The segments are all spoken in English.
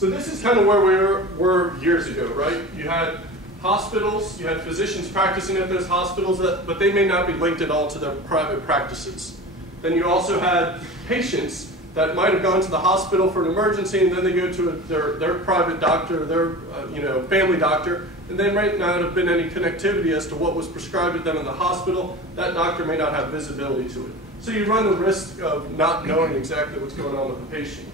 So this is kind of where we were years ago, right? You had hospitals, you had physicians practicing at those hospitals, but they may not be linked at all to their private practices. Then you also had patients that might have gone to the hospital for an emergency, and then they go to their private doctor, their family doctor, and there might not have been any connectivity as to what was prescribed to them in the hospital. That doctor may not have visibility to it. So you run the risk of not knowing exactly what's going on with the patient.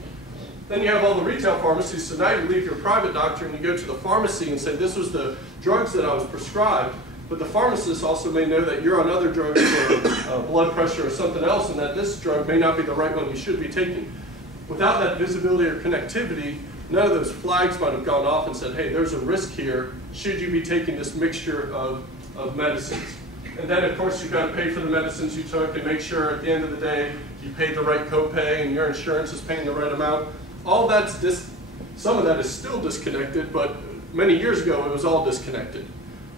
Then you have all the retail pharmacies, so now you leave your private doctor and you go to the pharmacy and say, this was the drugs that I was prescribed, but the pharmacist also may know that you're on other drugs for blood pressure or something else, and that this drug may not be the right one you should be taking. Without that visibility or connectivity, none of those flags might have gone off and said, hey, there's a risk here, should you be taking this mixture of medicines? And then, of course, you've got to pay for the medicines you took and make sure at the end of the day you paid the right copay and your insurance is paying the right amount. All that's some of that is still disconnected, but many years ago it was all disconnected.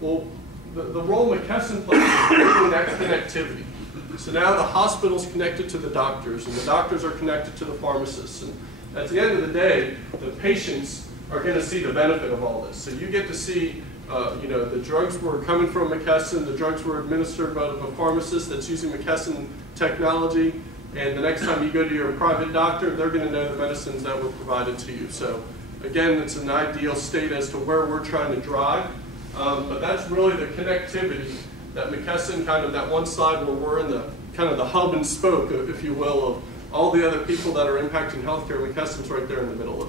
Well, the role McKesson plays is bringing that connectivity. So now the hospital's connected to the doctors, and the doctors are connected to the pharmacists. And at the end of the day, the patients are going to see the benefit of all this. So you get to see, the drugs were coming from McKesson, the drugs were administered by a pharmacist that's using McKesson technology, and the next time you go to your private doctor, they're going to know the medicines that were provided to you. So again, it's an ideal state as to where we're trying to drive, but that's really the connectivity that McKesson, kind of that one side where we're in the kind of the hub and spoke, if you will, of all the other people that are impacting healthcare. McKesson's right there in the middle of it.